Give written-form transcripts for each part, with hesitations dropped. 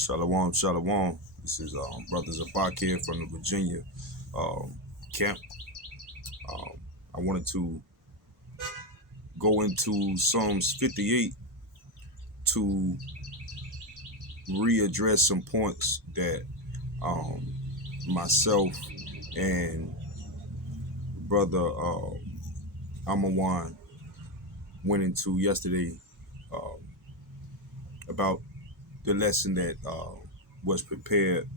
Shalom, shalom. This is Brother Zabak here from the Virginia camp. I wanted to go into Psalms 58 to readdress some points that um, myself and Brother Amawan went into yesterday um, about the lesson that was prepared.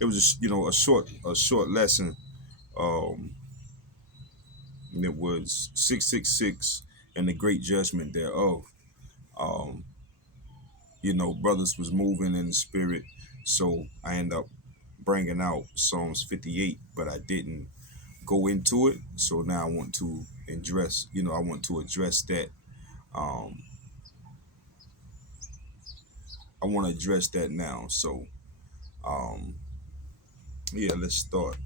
It was, a short lesson. Um, and it was 666 and the great judgment thereof. Um, brothers was moving in the spirit, so I end up bringing out Psalms 58, but I didn't go into it. So now I want to address that. Um, I want to address that now. So, um, yeah, let's start.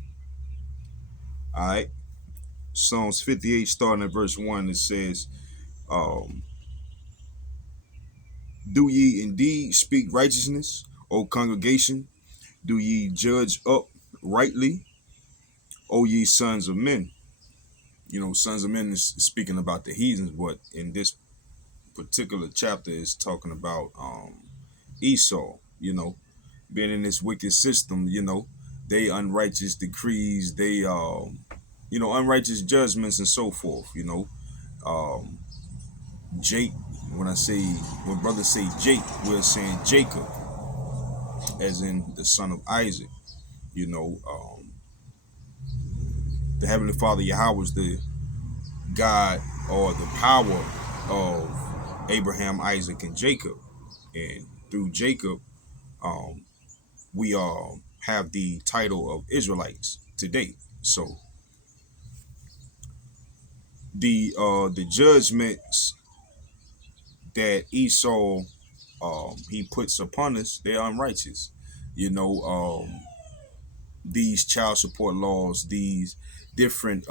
All right, Psalms 58, starting at verse 1, it says, um, "Do ye indeed speak righteousness, O congregation? Do ye judge uprightly, O ye sons of men?" Sons of men is speaking about the heathens, but in this particular chapter is talking about Esau, being in this wicked system, they unrighteous decrees, they unrighteous judgments and so forth, Um Jake, when brothers say Jake, we're saying Jacob, as in the son of Isaac, you know. The Heavenly Father Yahweh is the God or the power of Abraham, Isaac, and Jacob. And through Jacob, um, we have the title of Israelites today. So the judgments that Esau he puts upon us, they're unrighteous. You know, these child support laws, these different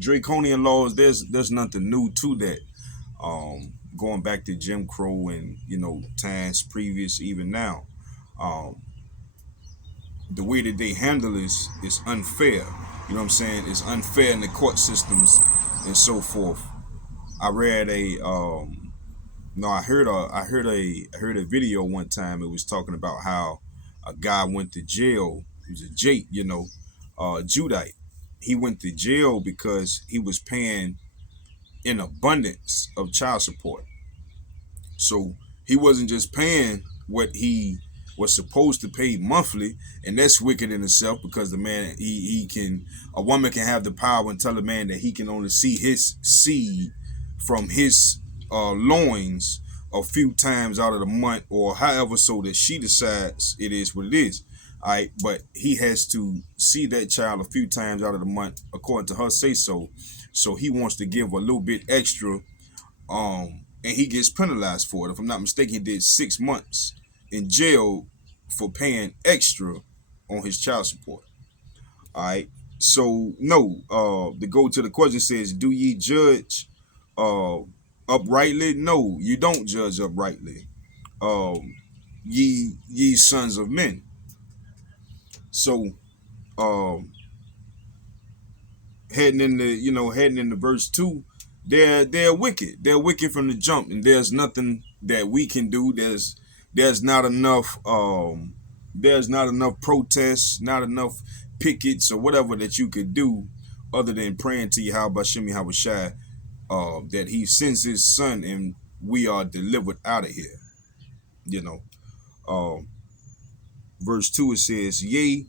draconian laws, there's nothing new to that. Going back to Jim Crow and times previous, even now, um, the way that they handle this is unfair. You know what I'm saying? It's unfair in the court systems and so forth. I read a no, I heard a video one time. It was talking about how a guy went to jail. He was a Jake, Judite. He went to jail because he was paying in abundance of child support. So he wasn't just paying what he was supposed to pay monthly, and that's wicked in itself, because the man, a woman can have the power and tell a man that he can only see his seed from his loins a few times out of the month, or however, so that she decides it is what it is. All right, but he has to see that child a few times out of the month according to her say so. So he wants to give a little bit extra, and he gets penalized for it. If I'm not mistaken, he did 6 months in jail for paying extra on his child support. All right. So no, to go to the question, says, do ye judge uh uprightly? No, you don't judge uprightly. Um, ye sons of men. So um heading into verse 2, they're wicked. They're wicked from the jump, and there's nothing that we can do. There's not enough protests, not enough pickets or whatever that you could do, other than praying to Yahweh Shem Yahweh Shai, that he sends his son and we are delivered out of here. You know. Um Verse 2, it says, "Yea,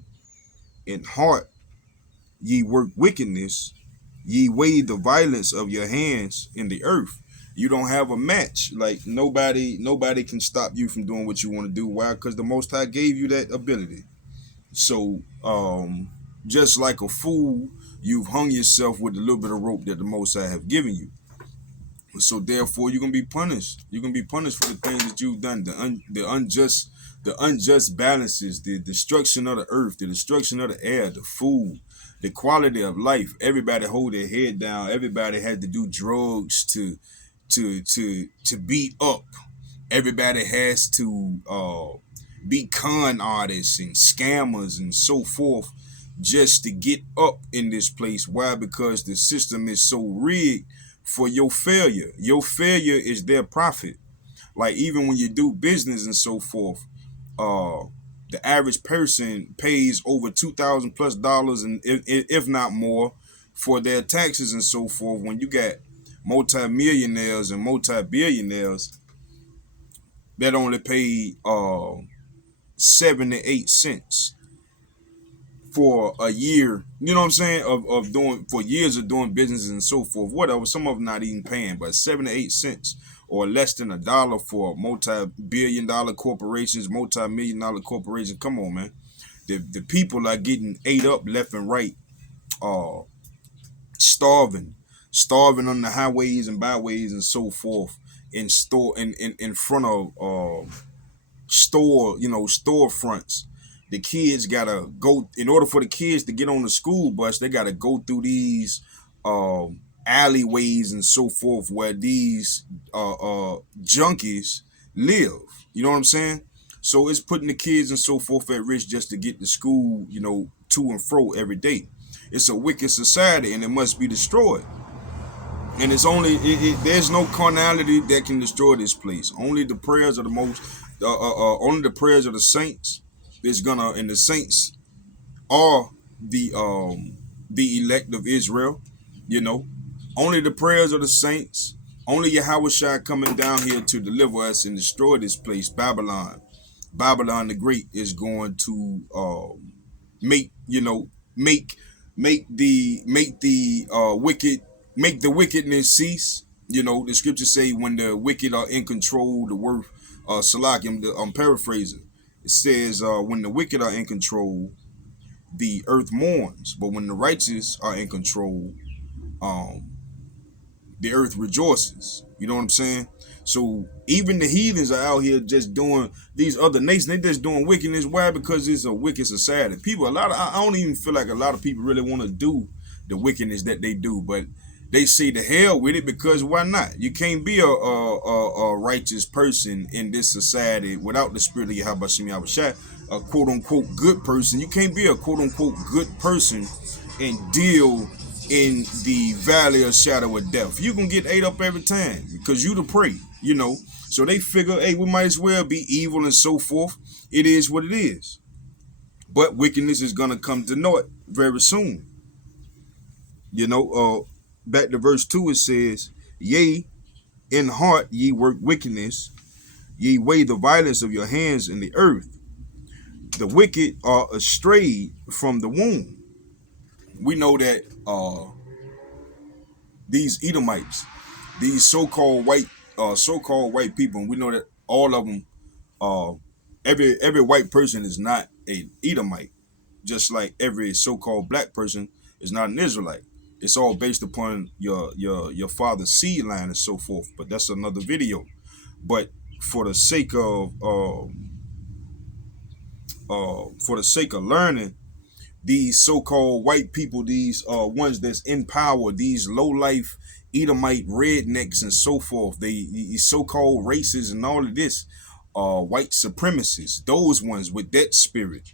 in heart ye work wickedness, ye weigh the violence of your hands in the earth." You don't have a match. Like nobody can stop you from doing what you want to do. Why? Because the Most High gave you that ability. So just like a fool, you've hung yourself with a little bit of rope that the Most High have given you. So therefore, you're gonna be punished. You're gonna be punished for the things that you've done. The unjust balances, the destruction of the earth, the destruction of the air, the food, the quality of life. Everybody hold their head down. Everybody had to do drugs to be up. Everybody has to be con artists and scammers and so forth just to get up in this place. Why? Because the system is so rigged for your failure. Your failure is their profit. Like even when you do business and so forth, uh, the average person pays over $2,000+ and if not more for their taxes and so forth. When you got multi-millionaires and multi-billionaires that only pay 7 to 8 cents for a year, you know what I'm saying, of doing for years of doing businesses and so forth, whatever. Some of them not even paying, but 7 to 8 cents or less than $1 for multi-billion-dollar corporations, multi-million-dollar corporations. Come on, man. The people are getting ate up left and right, uh, starving, starving on the highways and byways and so forth, in front of storefronts. The kids gotta go in order for the kids to get on the school bus. They gotta go through these alleyways and so forth where these junkies live. You know what I'm saying? So it's putting the kids and so forth at risk just to get to school, to and fro every day. It's a wicked society and it must be destroyed. And it's only there's no carnality that can destroy this place. Only the prayers of the most, only the prayers of the saints is gonna, and the saints are the elect of Israel. You know, only the prayers of the saints. Only Yahweh Shai coming down here to deliver us and destroy this place. Babylon the Great is going to make you know make make the wicked make the wickedness cease. The scriptures say when the wicked are in control, the worth Salakim, I'm paraphrasing. It says when the wicked are in control, the earth mourns, but when the righteous are in control, um the earth rejoices. You know what I'm saying? So even the heathens are out here just doing, these other nations, they just doing wickedness. Why? Because it's a wicked society. People, I don't even feel like a lot of people really want to do the wickedness that they do, but they say the hell with it because why not? You can't be a righteous person in this society without the spirit of Yahweh Shem Yahushua, a quote unquote good person. You can't be a quote unquote good person and deal in the valley of shadow of death. You can get ate up every time because you the prey. So they figure, hey, we might as well be evil and so forth. It is what it is. But wickedness is gonna come to naught very soon. Back to verse 2, it says, yea, in heart ye work wickedness, ye weigh the violence of your hands in the earth. The wicked are astray from the womb. We know that these Edomites, these so-called white people, and we know that all of them, every white person is not an Edomite, just like every so-called black person is not an Israelite. It's all based upon your father's seed line and so forth. But that's another video. But for the sake of learning, these so-called white people, these ones that's in power, these low-life Edomite rednecks and so forth, these so-called races and all of this, white supremacists, those ones with that spirit,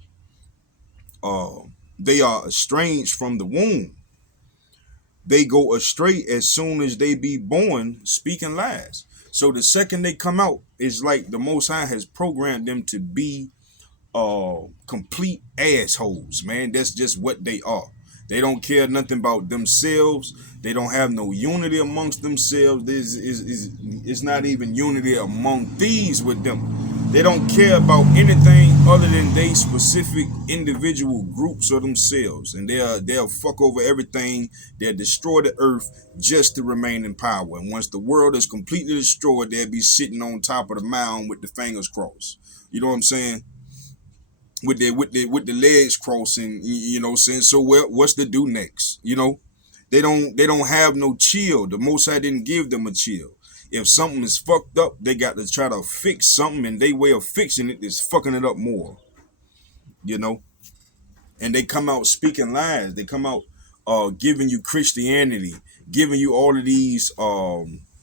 they are estranged from the womb. They go astray as soon as they be born, speaking lies. So the second they come out, it's like the Most High has programmed them to be complete assholes, man. That's just what they are. They don't care nothing about themselves. They don't have no unity amongst themselves. It's not even unity among thieves with them. They don't care about anything other than they specific individual groups or themselves, and they'll fuck over everything. They'll destroy the earth just to remain in power. And once the world is completely destroyed, they'll be sitting on top of the mound with the fingers crossed. You know what I'm saying? With the legs crossing, saying, so what's to do next? They don't have no chill. The Most High didn't give them a chill. If something is fucked up, they got to try to fix something, and their way of fixing it is fucking it up more. And they come out speaking lies. They come out giving you Christianity, giving you all of these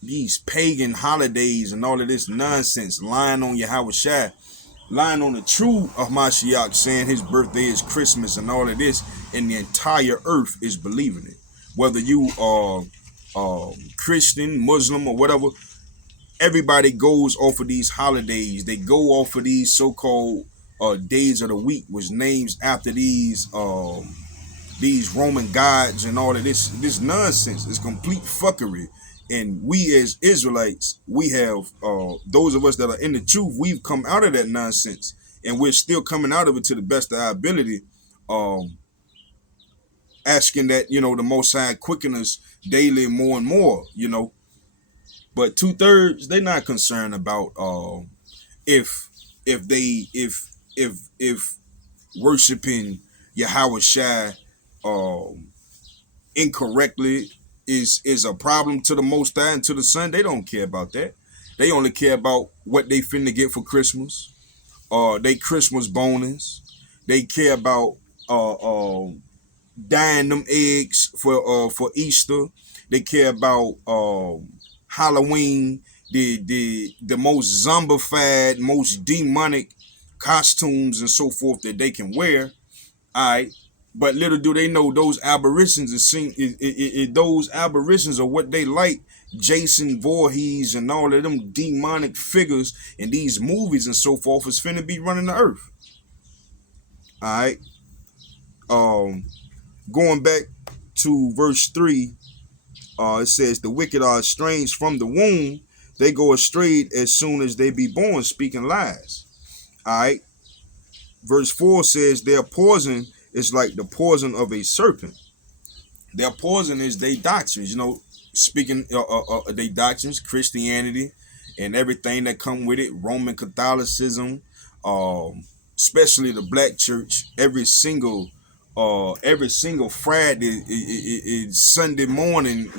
these pagan holidays and all of this nonsense, lying on Yahweh Shai, lying on the true of Mashiach, saying his birthday is Christmas and all of this, and the entire earth is believing it. Whether you are Christian, Muslim, or whatever, everybody goes off of these holidays. They go off of these so-called days of the week, which names after these Roman gods and all of this nonsense. It's complete fuckery. And we as Israelites, we have those of us that are in the truth, we've come out of that nonsense, and we're still coming out of it to the best of our ability, asking that, the Most High quicken us daily more and more, But 2/3, they're not concerned about if worshiping Yahweh Shai incorrectly is a problem to the Most High and to the Son. They don't care about that. They only care about what they finna get for Christmas, they Christmas bonus. They care about dyeing them eggs for Easter. They care about Halloween, the most zombified, most demonic costumes and so forth that they can wear. All right. But little do they know those aberrations those aberrations are what they like. Jason Voorhees and all of them demonic figures in these movies and so forth is finna be running the earth. All right. Going back to verse 3, it says, the wicked are estranged from the womb. They go astray as soon as they be born, speaking lies. All right. Verse 4 says, their poison is like the poison of a serpent. Their poison is their doctrines, speaking their doctrines, Christianity, and everything that come with it, Roman Catholicism, especially the black church. Every single Friday, Sunday morning,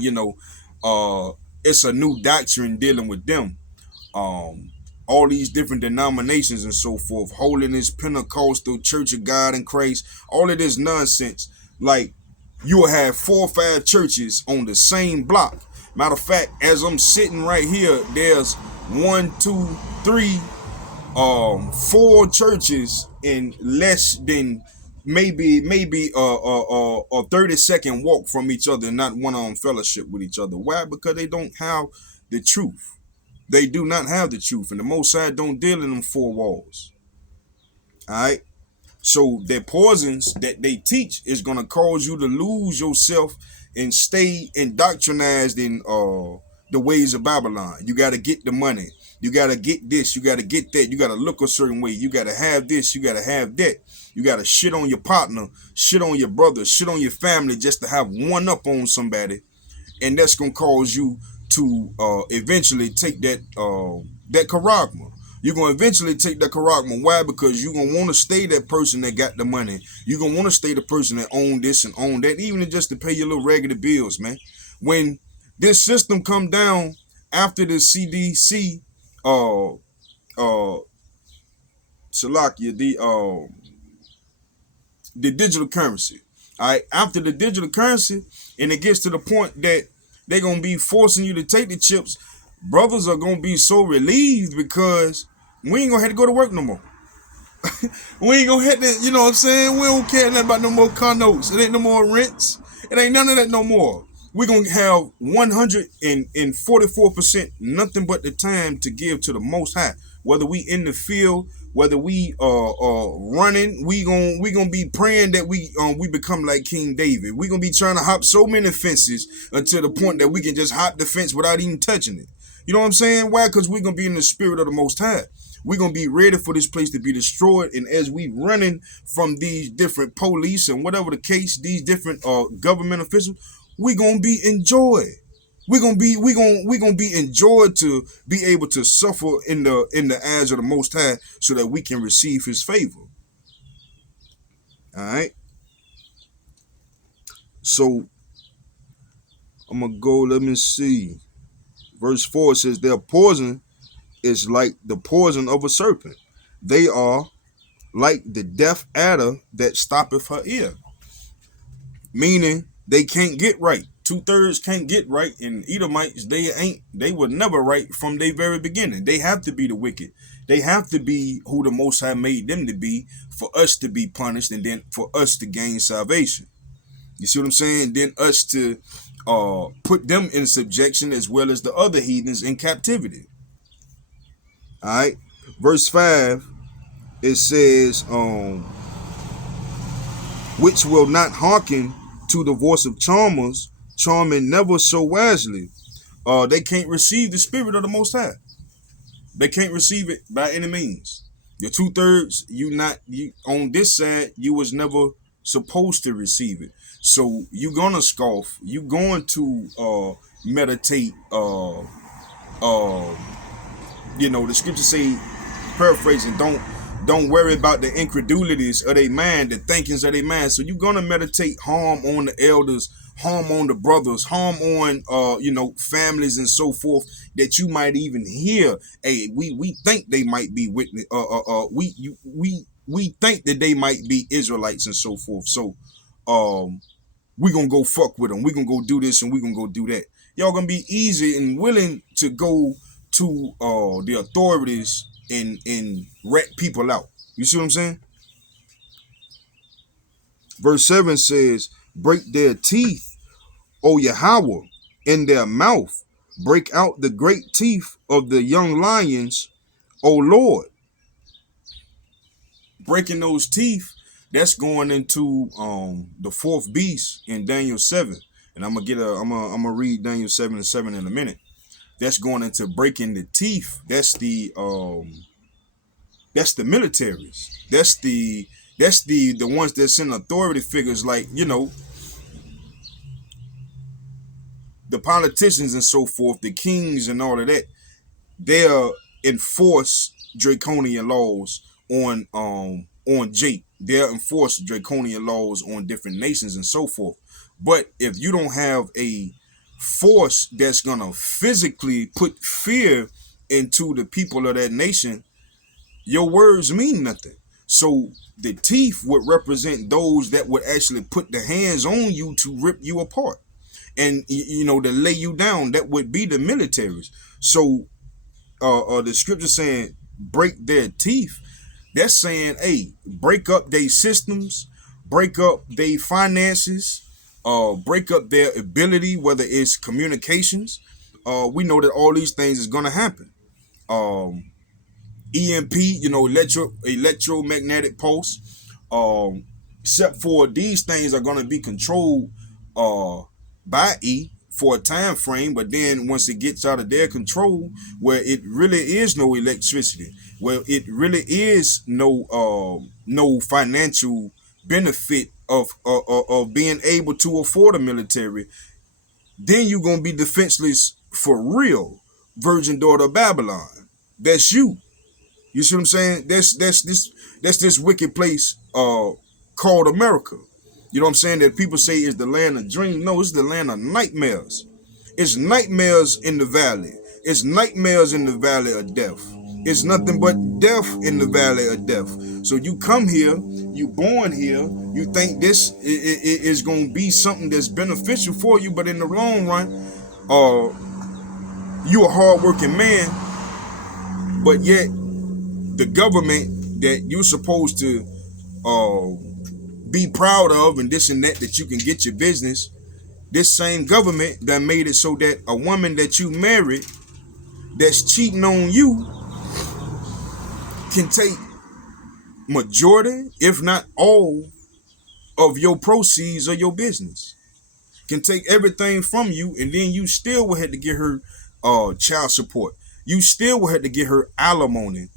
it's a new doctrine dealing with them. All these different denominations and so forth, holiness, Pentecostal, Church of God in Christ, all of this nonsense. Like, you will have 4 or 5 churches on the same block. Matter of fact, as I'm sitting right here, there's 1, 2, 3, 4 churches in less than maybe a 30-second walk from each other, and not one of them fellowship with each other. Why? Because they don't have the truth. They do not have the truth, and the Most High don't deal in them 4 walls. All right. So their poisons that they teach is going to cause you to lose yourself and stay indoctrinized in the ways of Babylon. You got to get the money. You got to get this. You got to get that. You got to look a certain way. You got to have this. You got to have that. You got to shit on your partner, shit on your brother, shit on your family just to have one up on somebody. And that's going to cause you to eventually take that charagma. You're going to eventually take that charagma. Why? Because you're going to want to stay that person that got the money. You're going to want to stay the person that own this and own that, even just to pay your little regular bills, man. When this system come down after the CDC, Salakia, the digital currency. All right, after the digital currency, and it gets to the point that they're going to be forcing you to take the chips, brothers are going to be so relieved because we ain't going to have to go to work no more. We ain't going to have to, you know what I'm saying? We don't care nothing about no more condos. It ain't no more rents. It ain't none of that no more. We're going to have 144% nothing but the time to give to the Most High. Whether we in the field, whether we running, we gonna be praying that we become like King David. We gonna be trying to hop so many fences until the point that we can just hop the fence without even touching it. You know what I'm saying? Why? Because we're gonna be in the spirit of the Most High. We're gonna be ready for this place to be destroyed. And as we running from these different police and whatever the case, these different government officials, we gonna be enjoyed. We're gonna be enjoyed to be able to suffer in the eyes of the Most High so that we can receive his favor. All right. So I'm gonna go, let me see. Verse 4 says, their poison is like the poison of a serpent. They are like the deaf adder that stoppeth her ear. Meaning they can't get right. 2/3 can't get right, and Edomites, they were never right from their very beginning. They have to be the wicked. They have to be who the Most High made them to be for us to be punished, and then for us to gain salvation. You see what I'm saying? Then us to put them in subjection as well as the other heathens in captivity. All right. Verse 5, it says, which will not hearken to the voice of charmers, charming never so wisely. They can't receive the spirit of the Most High. They can't receive it by any means. Your 2/3, you on this side, you was never supposed to receive it. So you gonna scoff. You going to meditate. The scriptures say, paraphrasing, don't worry about the incredulities of their mind, the thinkings of their mind. So you're gonna meditate harm on the elders, harm on the brothers, harm on families and so forth, that you might even hear. Hey, we think they might be witness. We think that they might be Israelites and so forth. So we gonna go fuck with them. We gonna go do this and we gonna go do that. Y'all gonna be easy and willing to go to the authorities and rat people out. You see what I'm saying? Verse 7 says, break their teeth, O Yahweh, in their mouth. Break out the great teeth of the young lions, O Lord. Breaking those teeth, that's going into the fourth beast in Daniel 7. And I'm gonna read Daniel 7:7 in a minute. That's going into breaking the teeth. That's the militaries. That's the ones that's in authority figures, like, the politicians and so forth, the kings and all of that. They'll enforce draconian laws on Jake. They'll enforce draconian laws on different nations and so forth. But if you don't have a force that's gonna physically put fear into the people of that nation, your words mean nothing. So the teeth would represent those that would actually put the hands on you to rip you apart, and to lay you down. That would be the militaries. So the scripture saying break their teeth, that's saying, hey, break up their systems, break up their finances, break up their ability, whether it's communications. We know that all these things is gonna happen. EMP, electromagnetic pulse. Except for these things are gonna be controlled by E for a time frame, but then once it gets out of their control, where it really is no electricity, where it really is no financial benefit of being able to afford a military, then you're gonna be defenseless for real. Virgin daughter of Babylon. That's you. You see what I'm saying? That's this wicked place called America. You know what I'm saying? That people say is the land of dreams. No, it's the land of nightmares. It's nightmares in the valley. It's nightmares in the valley of death. It's nothing but death in the valley of death. So you come here, you born here, you think this is going to be something that's beneficial for you, but in the long run, you a hard-working man, but yet the government that you're supposed to be proud of and this and that you can get your business, this same government that made it so that a woman that you married that's cheating on you can take majority, if not all, of your proceeds of your business. Can take everything from you, and then you still will have to get her child support. You still will have to get her alimony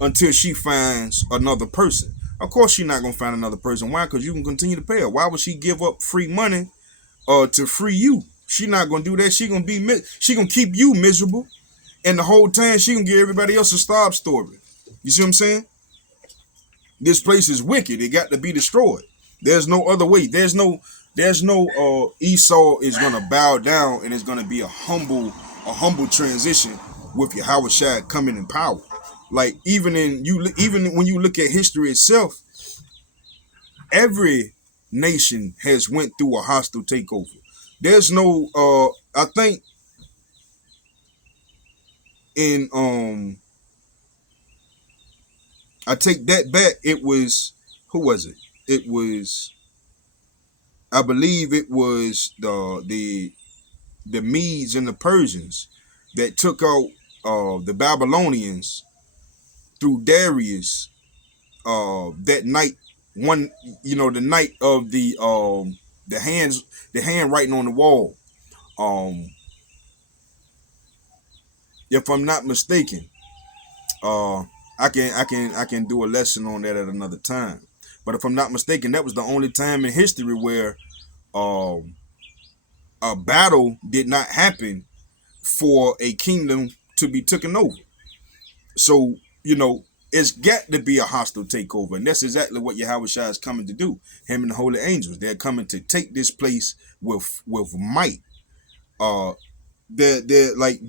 until she finds another person. Of course, she's not gonna find another person. Why? Because you can continue to pay her. Why would she give up free money to free you? She not gonna do that. She gonna keep you miserable, and the whole time she gonna give everybody else a sob story. You see what I'm saying? This place is wicked. It got to be destroyed. There's no other way. There's no Esau is gonna bow down, and it's gonna be a humble transition with Yahweh Shai coming in power. Like even when you look at history itself, every nation has went through a hostile takeover. There's no I think in I take that back. It was, who was it? It was, I believe it was the Medes and the Persians that took out the Babylonians through Darius that night. One, the night of the hands, the handwriting on the wall. Um, if I'm not mistaken, uh, I can do a lesson on that at another time. But if I'm not mistaken, that was the only time in history where um, a battle did not happen for a kingdom to be taken over. So, it's got to be a hostile takeover. And that's exactly what Yahweh Shai is coming to do. Him and the holy angels. They're coming to take this place with might. Uh they're like,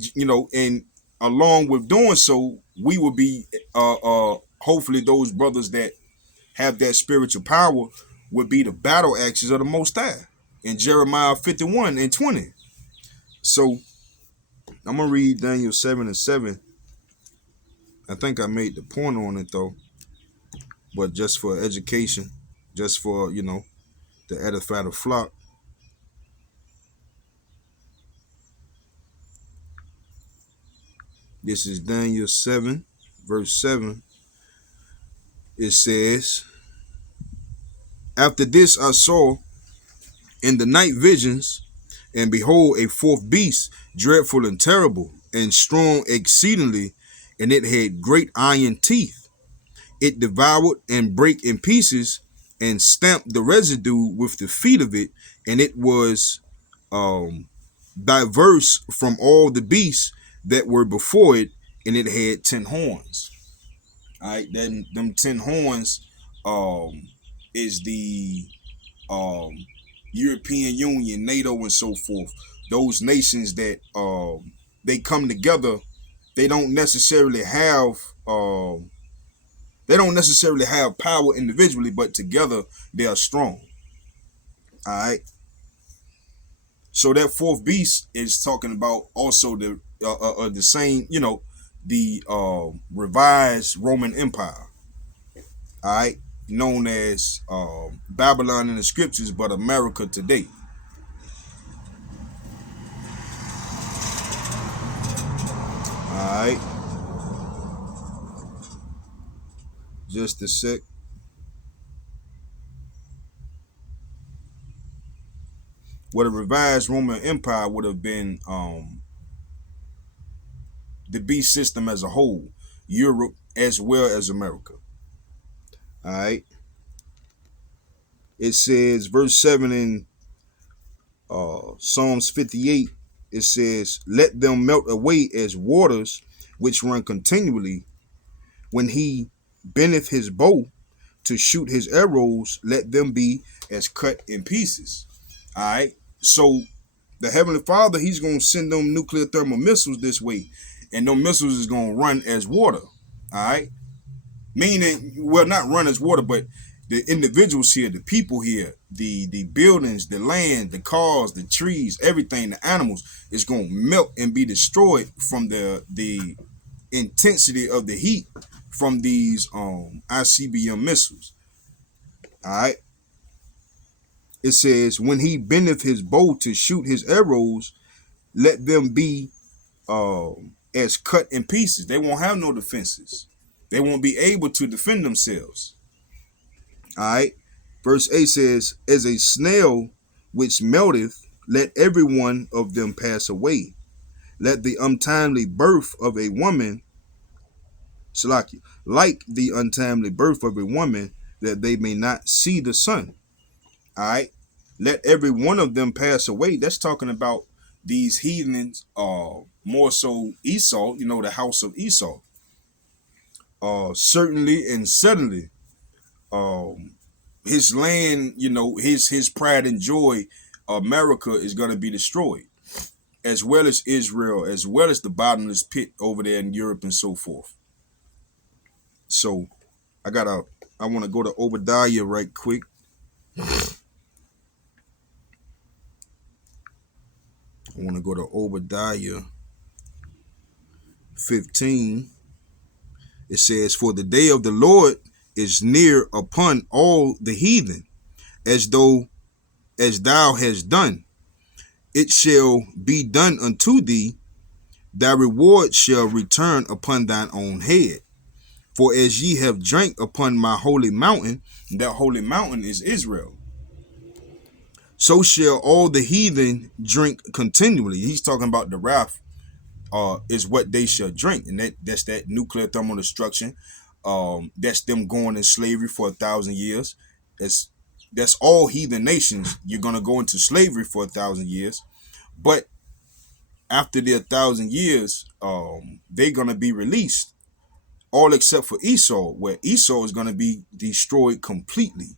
and along with doing so, we will be hopefully those brothers that have that spiritual power would be the battle axes of the Most High in Jeremiah 51 and 20. So I'm gonna read Daniel 7 and 7. I think I made the point on it though, but just for education, just for to edify the flock. This is Daniel 7, verse 7. It says, "After this I saw in the night visions, and behold, a fourth beast, dreadful and terrible, and strong exceedingly, and it had great iron teeth. It devoured and brake in pieces, and stamped the residue with the feet of it, and it was um, diverse from all the beasts that were before it, and it had 10 horns." All right, then them 10 horns is the um, European Union, NATO, and so forth. Those nations that they come together, they don't necessarily have they don't necessarily have power individually, but together they are strong. All right. So that fourth beast is talking about also the same, the revised Roman Empire. All right, known as Babylon in the scriptures, but America today. All right, just a sec. What a revised Roman Empire would have been the beast system as a whole, Europe as well as America. All right, it says verse 7 in Psalms 58. It says, "Let them melt away as waters which run continually. When he bendeth his bow to shoot his arrows, let them be as cut in pieces." All right. So the Heavenly Father, he's going to send them nuclear thermal missiles this way. And those missiles is going to run as water. All right. Meaning, well, not run as water, but the individuals here, the people here, the buildings, the land, the cars, the trees, everything, the animals is going to melt and be destroyed from the intensity of the heat from these ICBM missiles. All right. It says, "When he bendeth his bow to shoot his arrows, let them be as cut in pieces." They won't have no defenses. They won't be able to defend themselves. All right. Verse 8 says, "As a snail which melteth, let every one of them pass away. Let the untimely birth of a woman, Salaki, like the untimely birth of a woman, that they may not see the sun." All right. Let every one of them pass away. That's talking about these heathens, more so Esau, the house of Esau. Certainly and suddenly, um, his land, his pride and joy, America is going to be destroyed, as well as Israel, as well as the bottomless pit over there in Europe and so forth. So I want to go to Obadiah right quick. want to go to Obadiah 15. It says, "For the day of the Lord is near upon all the heathen, as thou hast done. It shall be done unto thee. Thy reward shall return upon thine own head. For as ye have drank upon my holy mountain," that holy mountain is Israel, "so shall all the heathen drink continually." He's talking about the wrath is what they shall drink, and that's that nuclear thermal destruction. That's them going in slavery for 1,000 years. That's all heathen nations. You're gonna go into slavery for 1,000 years, but after the 1,000 years, they're gonna be released, all except for Esau, where Esau is gonna be destroyed completely.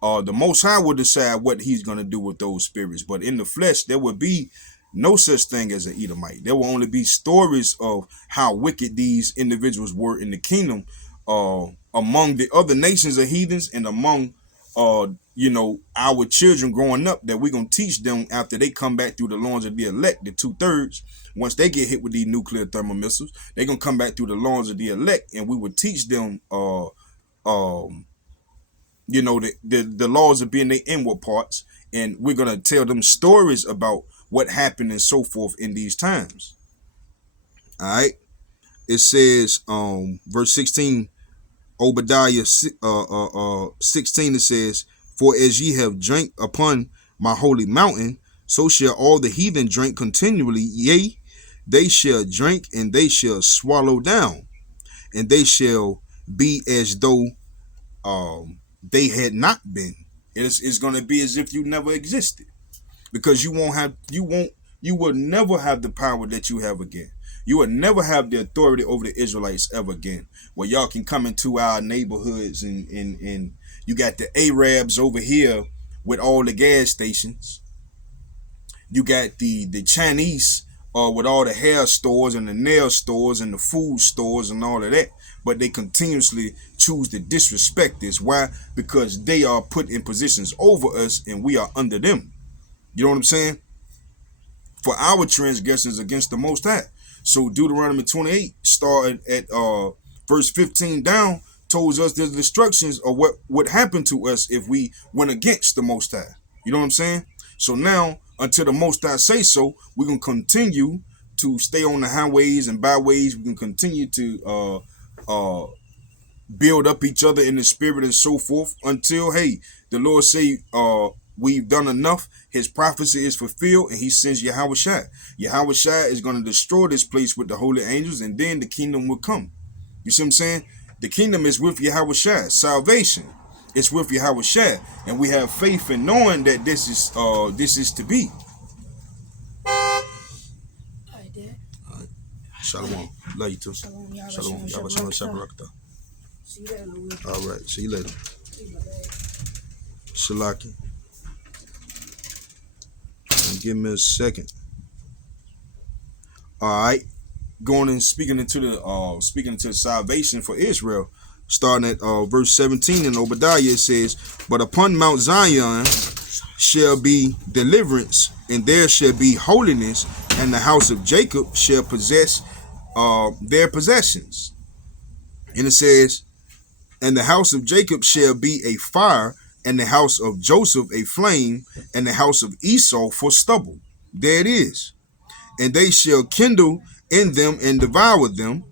The Most High will decide what he's going to do with those spirits. But in the flesh, there would be no such thing as an Edomite. There will only be stories of how wicked these individuals were in the kingdom, among the other nations of heathens, and among, our children growing up, that we're going to teach them after they come back through the loins of the elect, the 2/3. Once they get hit with these nuclear thermal missiles, they're going to come back through the loins of the elect, and we would teach them the laws of being the inward parts, and we're going to tell them stories about what happened and so forth in these times. All right. It says, verse 16, Obadiah 16, it says, "For as ye have drank upon my holy mountain, so shall all the heathen drink continually. Yea, they shall drink, and they shall swallow down, and they shall be as though they had not been." It's going to be as if you never existed, because you will never have the power that you have again. You will never have the authority over the Israelites ever again, where y'all can come into our neighborhoods and you got the Arabs over here with all the gas stations. You got the Chinese with all the hair stores and the nail stores and the food stores and all of that. But they continuously choose to disrespect this. Why? Because they are put in positions over us and we are under them. You know what I'm saying? For our transgressions against the Most High. So Deuteronomy 28, starting at verse 15 down, tells us the destructions of what would happen to us if we went against the Most High. You know what I'm saying? So now, until the Most High say so, we're going to continue to stay on the highways and byways. We can continue to build up each other in the spirit and so forth until, hey, the Lord say, we've done enough. His prophecy is fulfilled, and he sends Yahweh Shai. Yahweh Shai is going to destroy this place with the holy angels, and then the kingdom will come. You see what I'm saying? The kingdom is with Yahweh Shai. Salvation is with Yahweh Shai, and we have faith in knowing that this is to be. All right. Shalom. Love you too. Shalom. Shalom. Shalom. See you later. All right. See you later. Shalaki. Give me a second. All right. Going and speaking into the salvation for Israel, starting at verse 17 in Obadiah, it says, "But upon Mount Zion shall be deliverance, and there shall be holiness, and the house of Jacob shall possess their possessions." And it says, "And the house of Jacob shall be a fire, and the house of Joseph a flame, and the house of Esau for stubble." There it is. "And they shall kindle in them and devour them,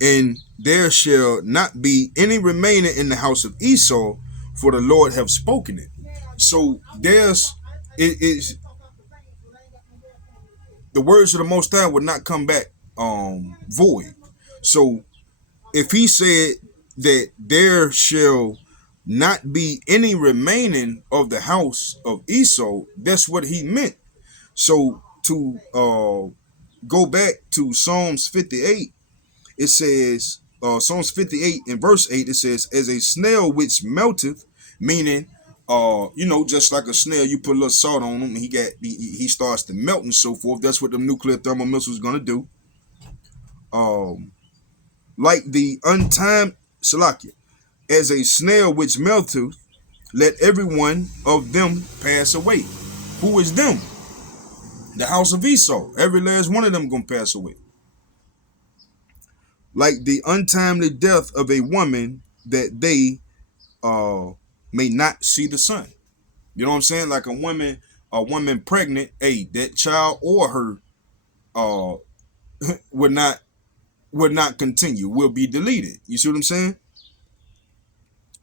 and there shall not be any remaining in the house of Esau, for the Lord have spoken it." So the words of the Most High would not come back void. So if he said that there shall not be any remaining of the house of Esau, that's what he meant. So to go back to Psalms 58, it says, Psalms 58 in verse 8, it says, "As a snail which melteth," meaning, just like a snail, you put a little salt on him and he starts to melt and so forth. That's what the nuclear thermal missile is going to do. Like the untimed Salakia, "As a snail which melteth, let every one of them pass away." Who is them? The house of Esau, every last one of them gonna pass away. Like the untimely death of a woman that they uh may not see the sun. You know what I'm saying? Like a woman pregnant, hey, that child or her uh would not continue, will be deleted. You see what I'm saying?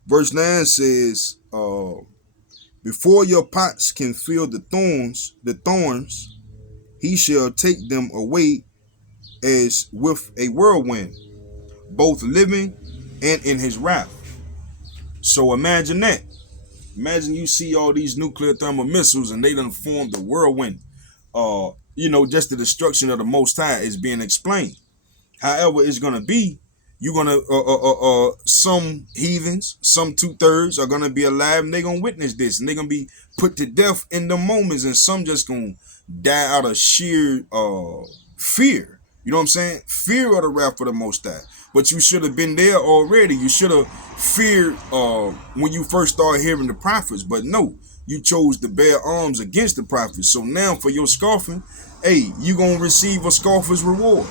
Verse 9 says, before your pots can feel the thorns, he shall take them away as with a whirlwind, both living and in his wrath. So imagine that. Imagine you see all these nuclear thermal missiles and they done formed the whirlwind. Just the destruction of the Most High is being explained. However, it's gonna be, you're gonna some heathens, some 2/3 are gonna be alive and they're gonna witness this and they're gonna be put to death in the moments, and some just gonna die out of sheer fear. You know what I'm saying? Fear of the wrath of the Most High. But you should have been there already. You should have feared when you first started hearing the prophets. But no, you chose to bear arms against the prophets. So now for your scoffing, hey, you gonna receive a scoffer's reward.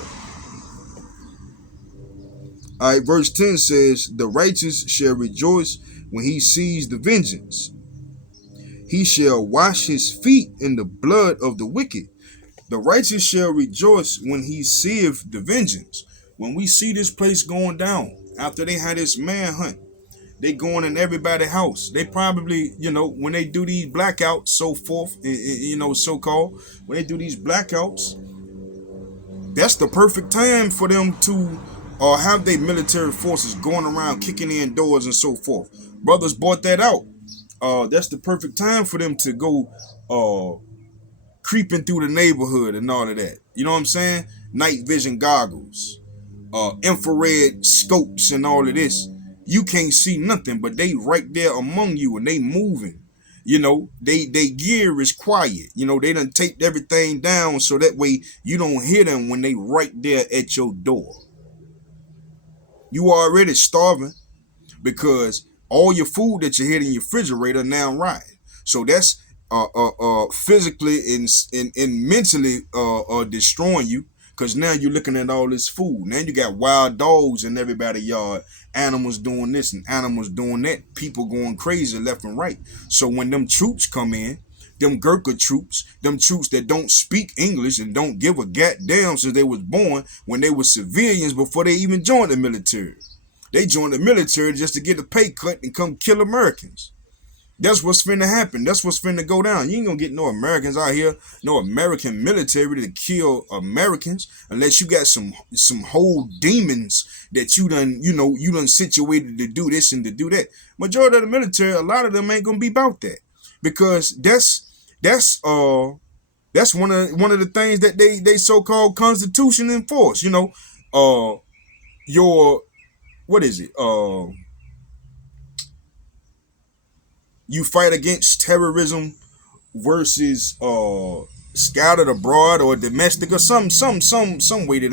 All right, verse 10 says, the righteous shall rejoice when he sees the vengeance. He shall wash his feet in the blood of the wicked. The righteous shall rejoice when he seeth the vengeance. When we see this place going down, after they had this manhunt, they going in everybody's house. They probably, when they do these blackouts, so forth, so-called, when they do these blackouts, that's the perfect time for them to have their military forces going around kicking in doors and so forth. Brothers bought that out. That's the perfect time for them to go creeping through the neighborhood and all of that. You know what I'm saying? Night vision goggles, infrared scopes and all of this. You can't see nothing, but they right there among you and they moving. They gear is quiet. They done taped everything down so that way you don't hear them when they right there at your door. You already starving because all your food that you had in your refrigerator now right. So that's physically and mentally destroying you, because now you're looking at all this food. Now you got wild dogs in everybody's yard, animals doing this and animals doing that, people going crazy left and right. So when them troops come in, them Gurkha troops, them troops that don't speak English and don't give a goddamn since they was born, when they were civilians before they even joined the military. They joined the military just to get a pay cut and come kill Americans. That's what's finna happen. That's what's finna go down. You ain't gonna get no Americans out here, no American military to kill Americans, unless you got some whole demons that you done situated to do this and to do that. Majority of the military, a lot of them ain't gonna be about that, because that's one of the things that they so-called constitution enforce. Your what is it? You fight against terrorism versus scattered abroad or domestic, or some way that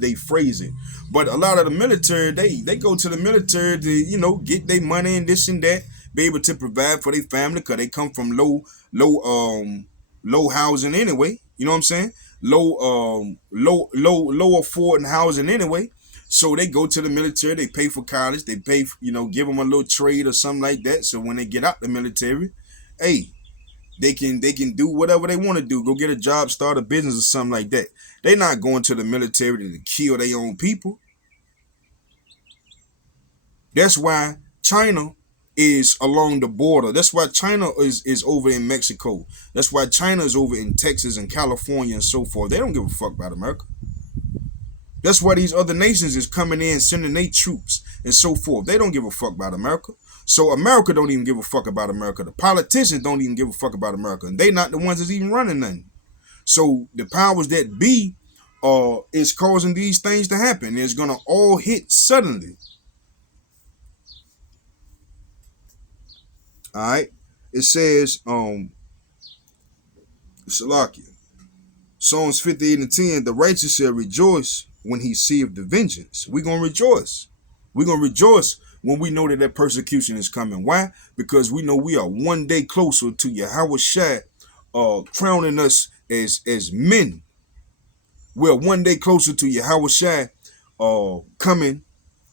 they phrase it. But a lot of the military, they go to the military to get their money and this and that, be able to provide for their family, because they come from low housing anyway. You know what I'm saying? Low affording housing anyway. So they go to the military, they pay for college, they pay, give them a little trade or something like that. So when they get out the military, hey, they can do whatever they want to do. Go get a job, start a business or something like that. They're not going to the military to kill their own people. That's why China is along the border. That's why China is over in Mexico. That's why China is over in Texas and California and so forth. They don't give a fuck about America. That's why these other nations is coming in, sending their troops and so forth. They don't give a fuck about America. So America don't even give a fuck about America. The politicians don't even give a fuck about America. And they not the ones that's even running nothing. So the powers that be is causing these things to happen. It's going to all hit suddenly. All right. It says, Salakia, Psalms 58 and 10, the righteous shall rejoice when he seeth the vengeance. We're going to rejoice. We're going to rejoice when we know that persecution is coming. Why? Because we know we are one day closer to Yahweh Shai crowning us as men, we're one day closer to Yahweh Shai coming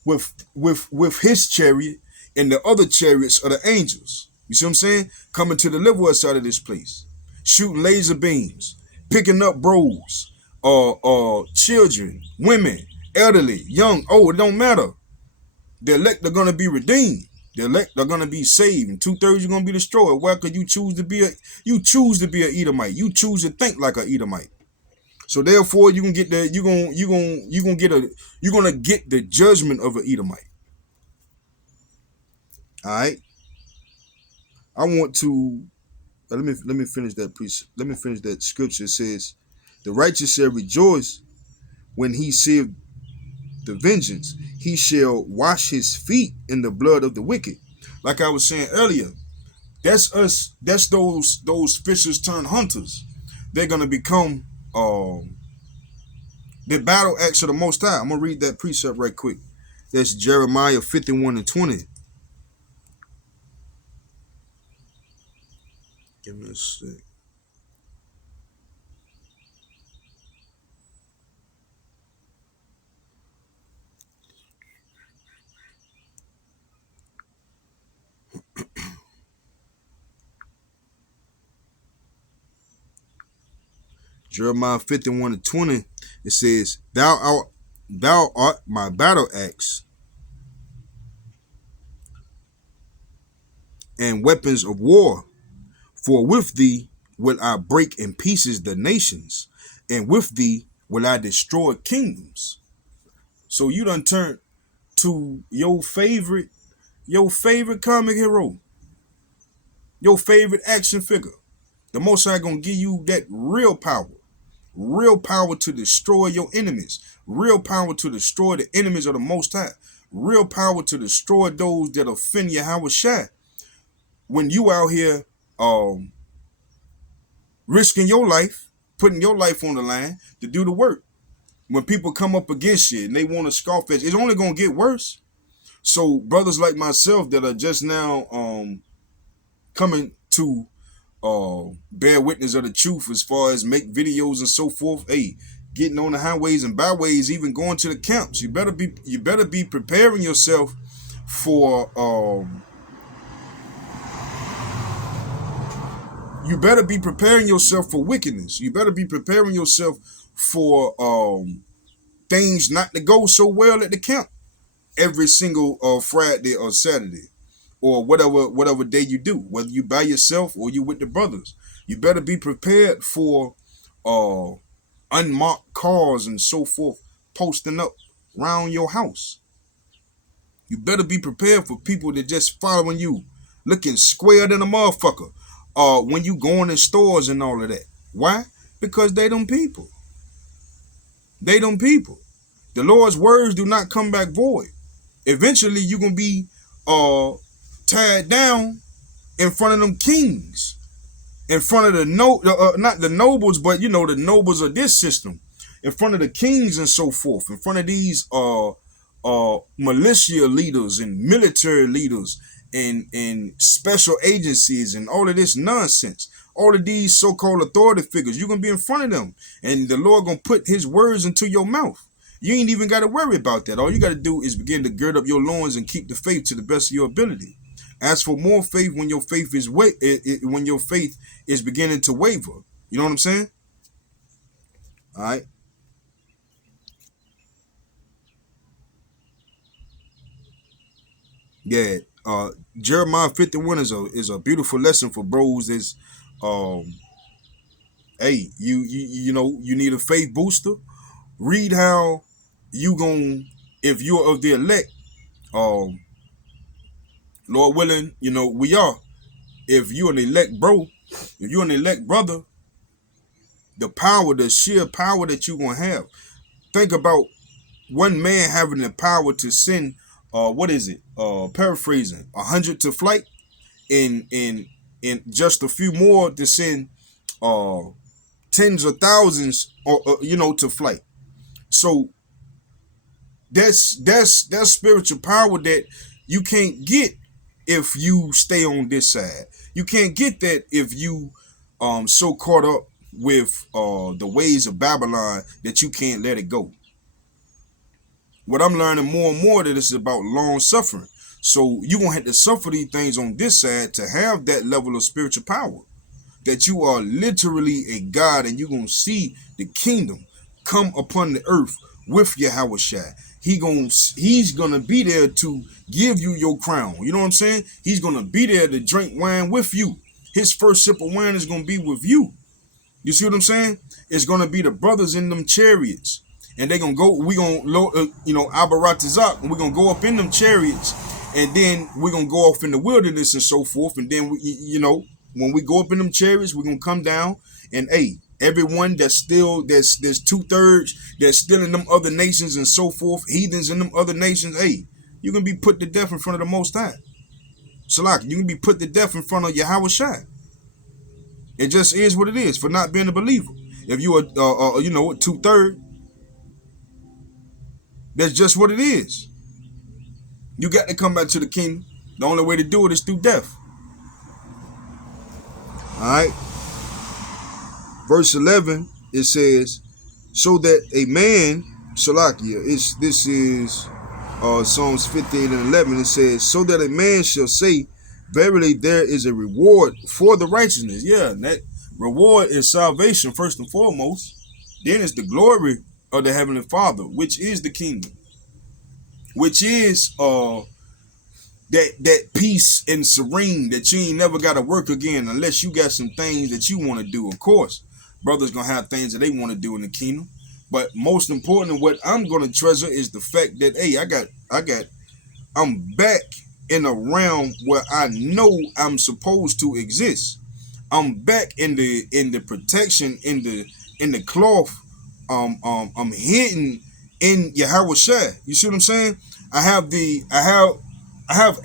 with his chariot and the other chariots of the angels. You see what I'm saying? Coming to deliver us out of this place. Shooting laser beams, picking up bros, children, women, elderly, young, old, it don't matter. The elect are gonna be redeemed. The elect are gonna be saved, and 2/3 are gonna be destroyed. Why? Because you choose to be an Edomite. You choose to think like an Edomite. So therefore, you can get the you're gonna get the judgment of an Edomite. All right. I want to let me finish that let me finish that scripture. It says, "The righteous shall rejoice when he seeth the vengeance. He shall wash his feet in the blood of the wicked." Like I was saying earlier, that's us. That's those fishers turned hunters. They're gonna become the battle axe of the Most High. I'm gonna read that precept right quick. That's Jeremiah 51:20. Give me a sec. Jeremiah 51:20. It says, thou art my battle axe and weapons of war. For with thee will I break in pieces the nations, and with thee will I destroy kingdoms. So you done turned to your favorite comic hero, your favorite action figure. The Most High gonna give you that real power to destroy your enemies, real power to destroy the enemies of the Most High, real power to destroy those that offend Yahweh Shai. When you out here risking your life, putting your life on the line to do the work. When people come up against you and they want to scoff at you, it's only gonna get worse. So brothers like myself that are just now coming to bear witness of the truth as far as make videos and so forth, hey, getting on the highways and byways, even going to the camps, you better be preparing yourself for wickedness. You better be preparing yourself for things not to go so well at the camp every single Friday or Saturday or whatever day you do, whether you by yourself or you with the brothers. You better be prepared for unmarked cars and so forth posting up around your house. You better be prepared for people that just following you, looking square than a motherfucker. When you going in stores and all of that. Why? Because they them people. They them people. The Lord's words do not come back void. Eventually, you're gonna be tied down in front of them kings, in front of the not the nobles, but you know the nobles of this system, in front of the kings and so forth, in front of these militia leaders and military leaders and special agencies and all of this nonsense. All of these so-called authority figures, you're gonna be in front of them, and the Lord gonna put His words into your mouth. You ain't even got to worry about that. All you got to do is begin to gird up your loins and keep the faith to the best of your ability. Ask for more faith when your faith is beginning to waver. You know what I'm saying? All right. Yeah. Jeremiah 51 is a beautiful lesson for bros. Is hey, you know you need a faith booster. Read how you gon' if you're of the elect. Lord willing, you know we are. If you're an elect bro, if you're an elect brother, the sheer power that you're gonna have. Think about one man having the power to send paraphrasing 100 to flight, in just a few more to send tens of thousands to flight. So that's spiritual power that you can't get if you stay on this side. You can't get that if you so caught up the ways of Babylon that you can't let it go. What I'm learning more and more that it's about long suffering. So you're gonna have to suffer these things on this side to have that level of spiritual power. That you are literally a God and you're gonna see the kingdom come upon the earth with Yahweh Shai. He's gonna be there to give you your crown. You know what I'm saying? He's gonna be there to drink wine with you. His first sip of wine is gonna be with you. You see what I'm saying? It's gonna be the brothers in them chariots, and they're gonna go. We gonna Abaratizak, and we're gonna go up in them chariots, and then we're gonna go off in the wilderness and so forth. And then when we go up in them chariots, we're gonna come down, and everyone there's 2/3 that's still in them other nations and so forth, heathens in them other nations. You're gonna be put to death in front of the Most High. Salak, you can be put to death in front of Yahweh Shai. It just is what it is for not being a believer. If you are, 2/3, that's just what it is. You got to come back to the kingdom. The only way to do it is through death. All right. Verse 11, it says, so that a man, Salakia, this is Psalms 58 and 11. It says, so that a man shall say, verily there is a reward for the righteousness. Yeah, that reward is salvation first and foremost. Then it's the glory of the Heavenly Father, which is the kingdom, which is that peace and serene that you ain't never got to work again unless you got some things that you want to do. Of course, brothers gonna have things that they want to do in the kingdom, but most important, what I'm gonna treasure is the fact that I'm back in a realm where I know I'm supposed to exist. I'm back in the protection, in the cloth. I'm hidden in Yahweh Shai. You see what I'm saying? I have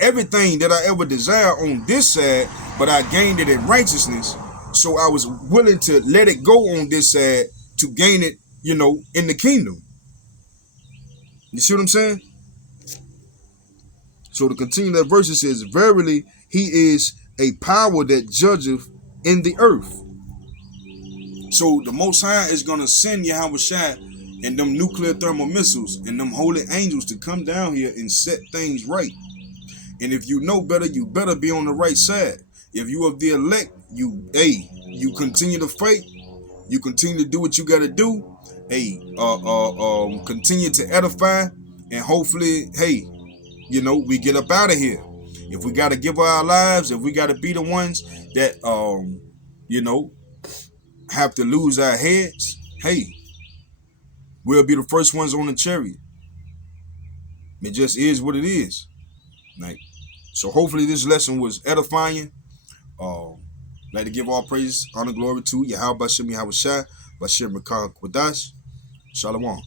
everything that I ever desire on this side, but I gained it in righteousness. So I was willing to let it go on this side to gain it, in the kingdom. You see what I'm saying? So to continue that verse, it says, verily he is a power that judgeth in the earth. So the Most High is going to send Yahweh Shai and them nuclear thermal missiles and them holy angels to come down here and set things right. And if you know better, you better be on the right side. If you are the elect, you continue to fight. You continue to do what you got to do. Continue to edify, and hopefully, we get up out of here. If we got to give our lives, if we got to be the ones that, have to lose our heads, we'll be the first ones on the chariot. It just is what it is. So hopefully this lesson was edifying. Like to give all praise, honor, glory to Yahweh Bashem Yahweh Shai, Bashem Rakah Kwadash. Shalom.